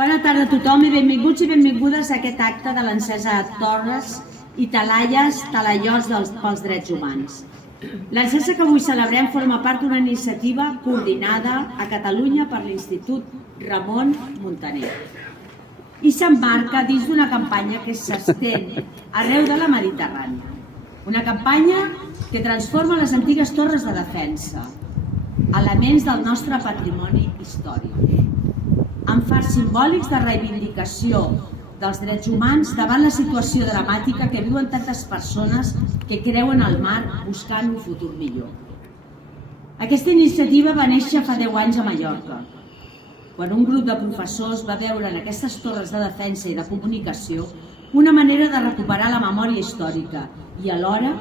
Bona tarda a tothom i benvinguts i benvingudes a aquest acte de l'encesa de torres i talaiots pels drets humans. L'encesa que avui celebrem forma part d'una iniciativa coordinada a Catalunya per l'Institut Ramon Muntaner i s'emmarca dins d'una campanya que s'estén arreu de la Mediterrània. Una campanya que transforma les antigues torres de defensa, elements del nostre patrimoni històric, amb fars simbòlics de reivindicació dels drets humans davant la situació dramàtica que viuen tantes persones que creuen al mar buscant un futur millor. Aquesta iniciativa va néixer fa 10 anys a Mallorca, quan un grup de professors va veure en aquestes torres de defensa i de comunicació una manera de recuperar la memòria històrica i alhora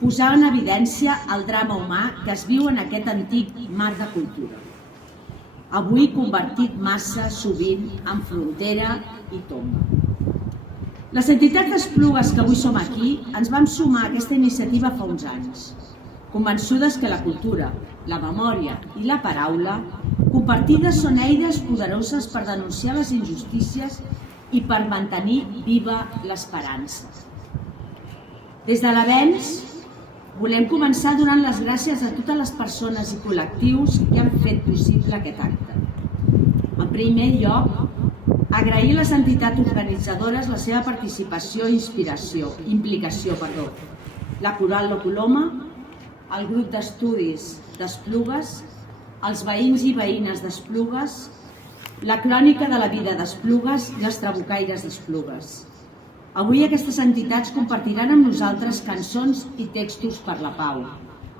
posar en evidència el drama humà que es viu en aquest antic mar de cultura, avui convertit massa sovint en frontera i tomba. Les entitats d'Esplugues que avui som aquí ens vam sumar a aquesta iniciativa fa uns anys, convençudes que la cultura, la memòria i la paraula compartides són eines poderoses per denunciar les injustícies i per mantenir viva l'esperança. Des de l'Avenç volem començar donant les gràcies a totes les persones i col·lectius que han fet possible aquest acte. En primer lloc, agrair a les entitats organitzadores la seva participació i implicació. La Coral La Coloma, el grup d'estudis d'Esplugues, els veïns i veïnes d'Esplugues, la crònica de la vida d'Esplugues i els trabucaires d'Esplugues. Avui aquestes entitats compartiran amb nosaltres cançons i textos per la pau,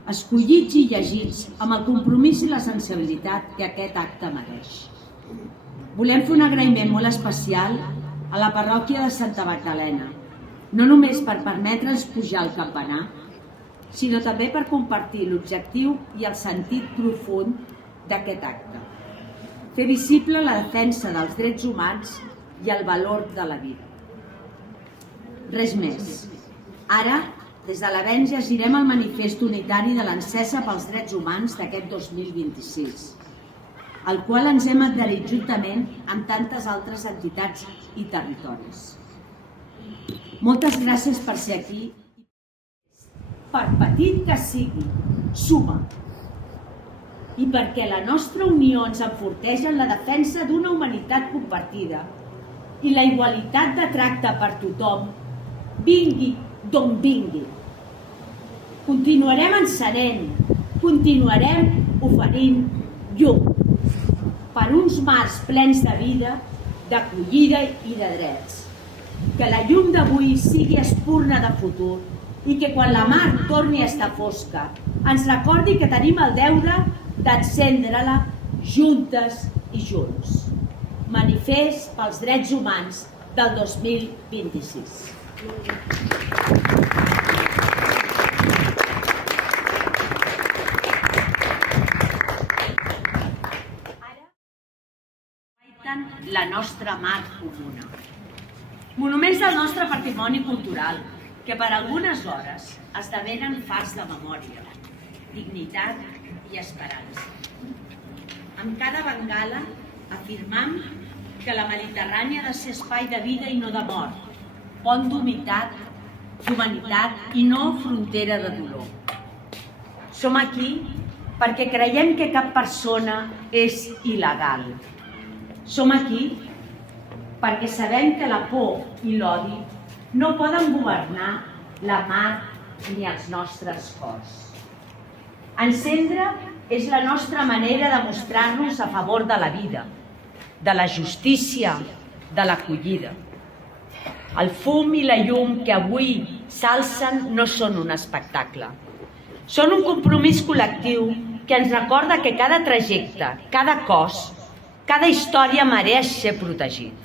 escollits i llegits amb el compromís i la sensibilitat que aquest acte mereix. Volem fer un agraïment molt especial a la parròquia de Santa Magdalena, no només per permetre'ns pujar al campanar, sinó també per compartir l'objectiu i el sentit profund d'aquest acte. Fer visible la defensa dels drets humans i el valor de la vida. Res més. Ara, des de l'Avenç llegirem el manifest unitari de l'encesa pels drets humans d'aquest 2026, al qual ens hem adherit juntament amb tantes altres entitats i territoris. Moltes gràcies per ser aquí. Per petit que sigui, suma. I perquè la nostra unió ens enforteix en la defensa d'una humanitat compartida i la igualtat de tracte per tothom, vingui d'on vingui. Continuarem encenent, continuarem oferint llum per uns mars plens de vida, d'acollida i de drets. Que la llum d'avui sigui espurna de futur i que quan la mar torni a estar fosca ens recordi que tenim el deure d'encendre-la juntes i junts. Manifest pels drets humans del 2026. La nostra mar comuna. Monuments del nostre patrimoni cultural que per algunes hores esdevenen fars de memòria, dignitat i esperança. Amb cada bengala afirmam que la Mediterrània ha de ser espai de vida i no de mort, pont d'humanitat i no frontera de dolor. Som aquí perquè creiem que cap persona és il·legal. Som aquí perquè sabem que la por i l'odi no poden governar la mar ni els nostres cors. Encendre és la nostra manera de mostrar-nos a favor de la vida, de la justícia, de l'acollida. El fum i la llum que avui s'alcen no són un espectacle. Són un compromís col·lectiu que ens recorda que cada trajecte, cada cos, cada història mereix ser protegit.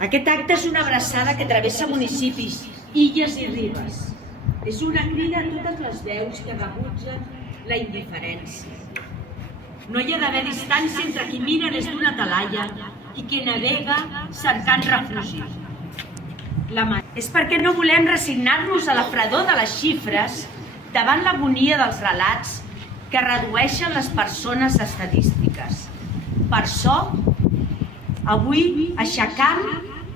Aquest acte és una abraçada que travessa municipis, illes i ribes. És una crida a totes les veus que rebutgen la indiferència. No hi ha d'haver distància entre qui mira des d'una talaia i qui navega cercant refugi. És perquè no volem resignar-nos a la fredor de les xifres davant l'agonia dels relats que redueixen les persones estadístiques. Per això avui aixecant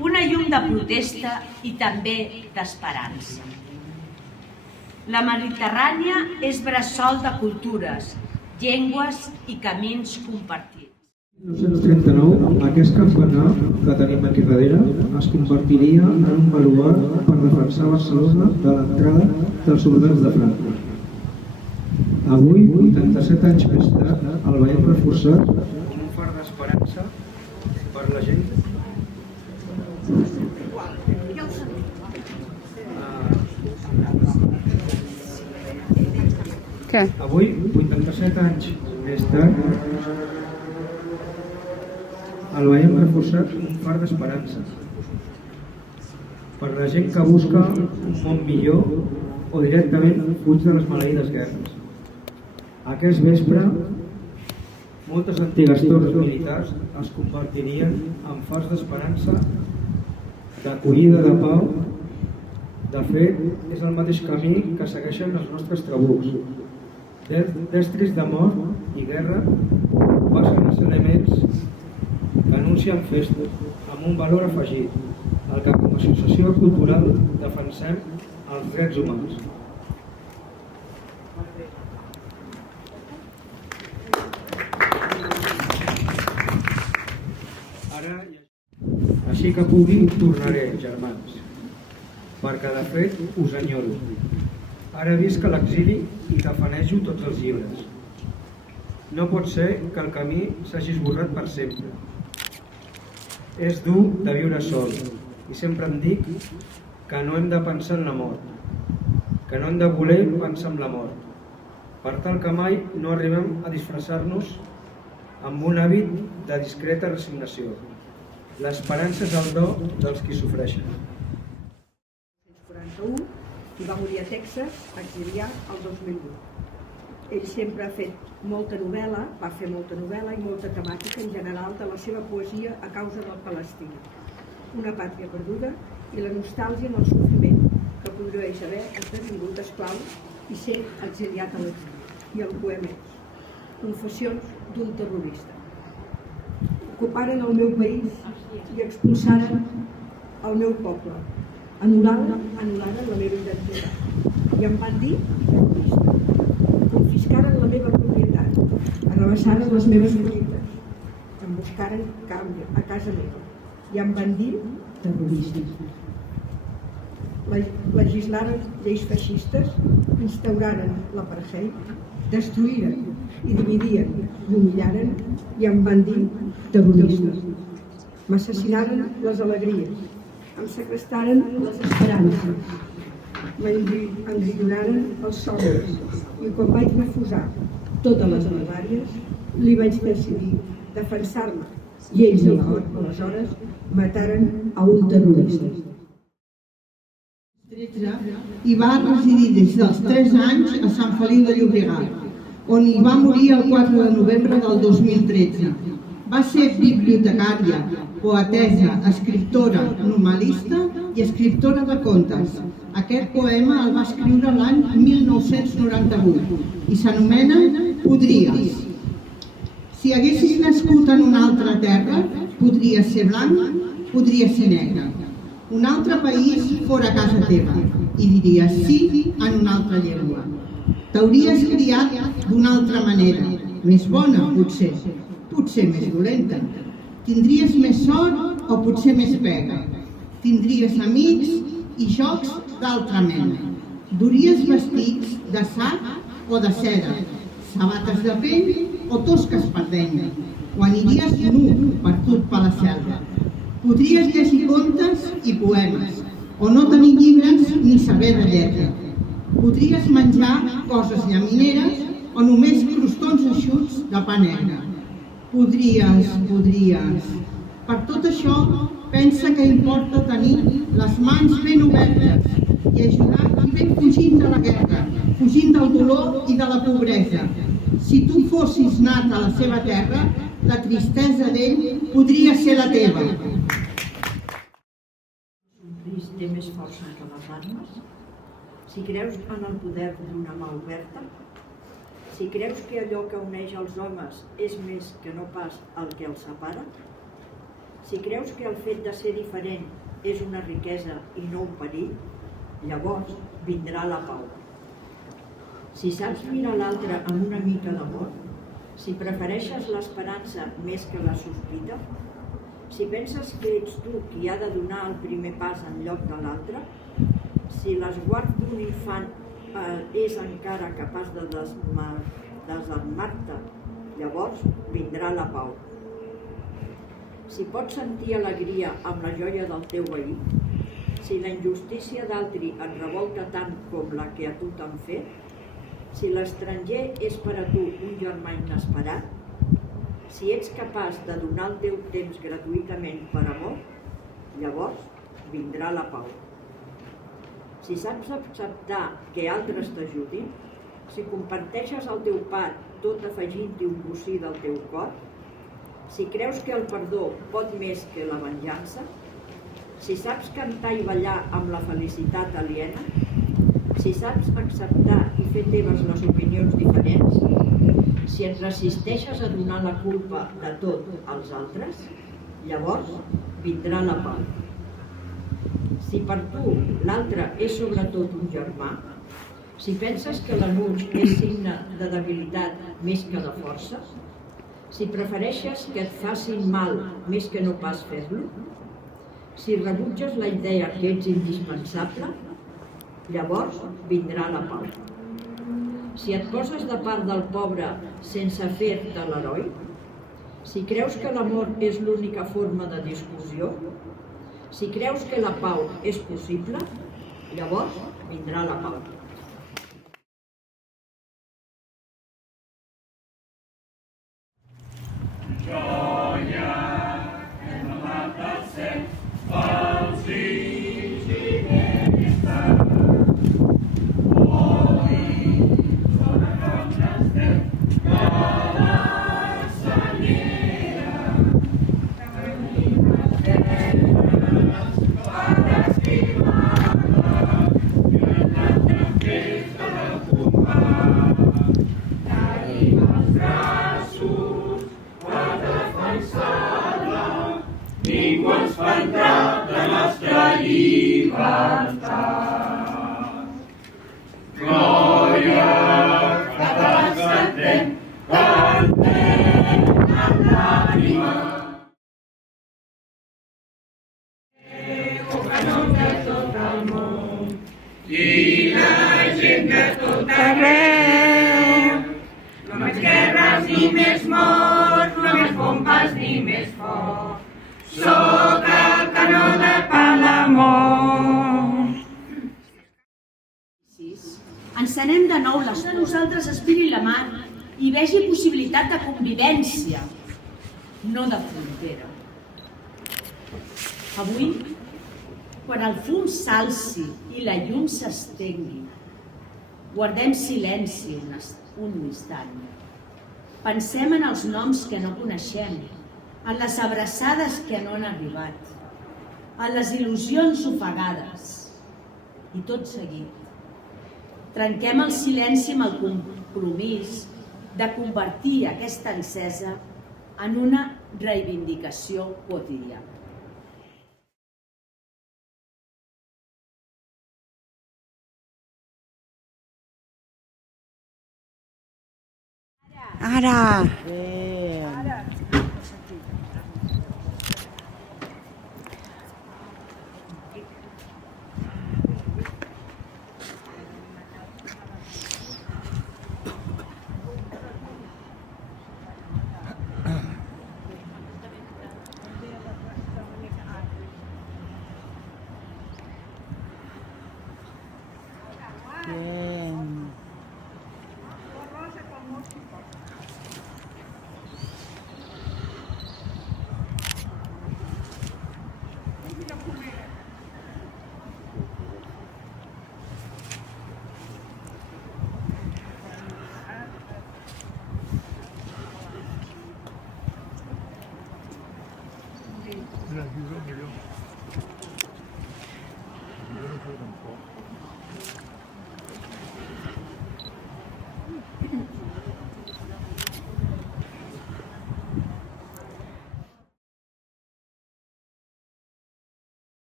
una llum de protesta i també d'esperança. La Mediterrània és bressol de cultures, llengües i camins compartits. En 1939, aquest campanar que tenim aquí darrere es convertiria en un baluard per defensar Barcelona de l'entrada dels soldats de Franco. Avui, 87 anys més tard, el veiem reforçat com un far d'esperança per la gent. Avui, 87 anys més tard, el veiem reforçat com un far d'esperança per la gent que busca un món millor o directament fuig de les maleïdes guerres. Aquest vespre, moltes antigues torres militars es convertirien en fars d'esperança, d'acollida, de pau. De fet, és el mateix camí que segueixen els nostres trabucs. D'estris de mort i guerra passen els elements que anuncien festes amb un valor afegit, el que com a associació cultural defensem els drets humans. Així que pugui, tornaré, germans, perquè de fet us enyoro. Ara visc a l'exili i tafanejo tots els llibres. No pot ser que el camí s'hagi esborrat per sempre. És dur de viure sol i sempre em dic que no hem de pensar en la mort, que no hem de voler pensar en la mort, per tal que mai no arribem a disfressar-nos amb un hàbit de discreta resignació. L'esperança és el do dels qui sofreixen. 1941 i va morir a Texas, exiliat el 2001. Ell sempre ha fet molta novel·la, va fer molta novel·la i molta temàtica en general de la seva poesia a causa del Palestina. Una pàtria perduda i la nostàlgia en el sofriment que podria haver esdevingut esclau i ser exiliat a l'exili. I el poema és Confessions d'un terrorista. Ocuparen el meu país i expulsaren el meu poble. Anul·laren la meva identitat i em van dir terrorista. Confiscaren la meva propietat, arrabassaren les meves collites, em buscaren canvi a casa meva i em van dir terrorista. Legislaren lleis feixistes, instauraren l'apartheid, destruïren i dividien, humillaren i em van dir terroristes. M'assassinaren les alegries, em segrestaren les esperances, m'engriolaren els somnis i quan vaig refusar totes les barbàries li vaig decidir defensar-me i ells aleshores mataren a un terrorista. I va residir des dels 3 anys a Sant Feliu de Llobregat, on hi va morir el 4 de novembre del 2013. Va ser bibliotecària, poetessa, escriptora, novel·lista i escriptora de contes. Aquest poema el va escriure l'any 1998 i s'anomena Podries. Si haguessis nascut en una altra terra, podria ser blanc, podria ser negre. Un altre país fora casa teva i diries sí en una altra llengua. T'hauries criat d'una altra manera, més bona potser, potser més dolenta. Tindries més sort o potser més pega. Tindries amics i jocs d'altra mena. Duries vestits de sac o de seda, sabates de pell o tosques per denya, o aniries nu perdut per la selva. Podries llegir contes i poemes, o no tenir llibres ni saber de lletra. Podries menjar coses llamineres o només crostons eixuts de pa negre. Podries. Per tot això, pensa que importa tenir les mans ben obertes i ajudar qui ve fugint de la guerra, fugint del dolor i de la pobresa. Si tu fossis nat a la seva terra, la tristesa d'ell podria ser la teva. Crist té més força que les armes. Si creus en el poder d'una mà oberta, si creus que allò que uneix els homes és més que no pas el que els separa, Si creus que el fet de ser diferent és una riquesa i no un perill, llavors vindrà la pau. Si saps mirar l'altre amb una mica d'amor, si prefereixes l'esperança més que la sospita, si penses que ets tu qui ha de donar el primer pas en lloc de l'altre, si l'esguard d'un infant és encara capaç de desarmar-te, llavors vindrà la pau. Si pots sentir alegria amb la joia del teu veí, si la injustícia d'altri et revolta tant com la que a tu t'han fet, si l'estranger és per a tu un germà inesperat, si ets capaç de donar el teu temps gratuïtament per amor, llavors vindrà la pau. Si saps acceptar que altres t'ajudin, si comparteixes el teu pa tot afegint-hi un bocí del teu cor, si creus que el perdó pot més que la venjança, si saps cantar i ballar amb la felicitat aliena, si saps acceptar i fer teves les opinions diferents, si et resisteixes a donar la culpa de tot als altres, llavors vindrà la pau. Si per tu l'altre és sobretot un germà, si penses que l'enuig és signe de debilitat més que de força, si prefereixes que et facin mal més que no pas fer-lo, si rebutges la idea que ets indispensable, llavors vindrà la pau. Si et poses de part del pobre sense fer-te l'heroi, si creus que l'amor és l'única forma de discussió, si creus que la pau és possible, llavors vindrà la pau. Ningú ens prendrà la nostra llibertat. Glòria, catalans cantem amb l'ànima. Canons de tot el món i la gent de tot arreu. No més guerres ni més morts, no més bombes ni més foc. Sóc el canó de Palamós. Encenem de nou les de nosaltres aspiri la mar i vegi possibilitat de convivència, no de frontera. Avui, quan el fum s'alci i la llum s'estengui, guardem silenci un instant. Pensem en els noms que no coneixem, en les abraçades que no han arribat, en les il·lusions ofegades. I tot seguit, trenquem el silenci amb el compromís de convertir aquesta encesa en una reivindicació quotidiana. Ara!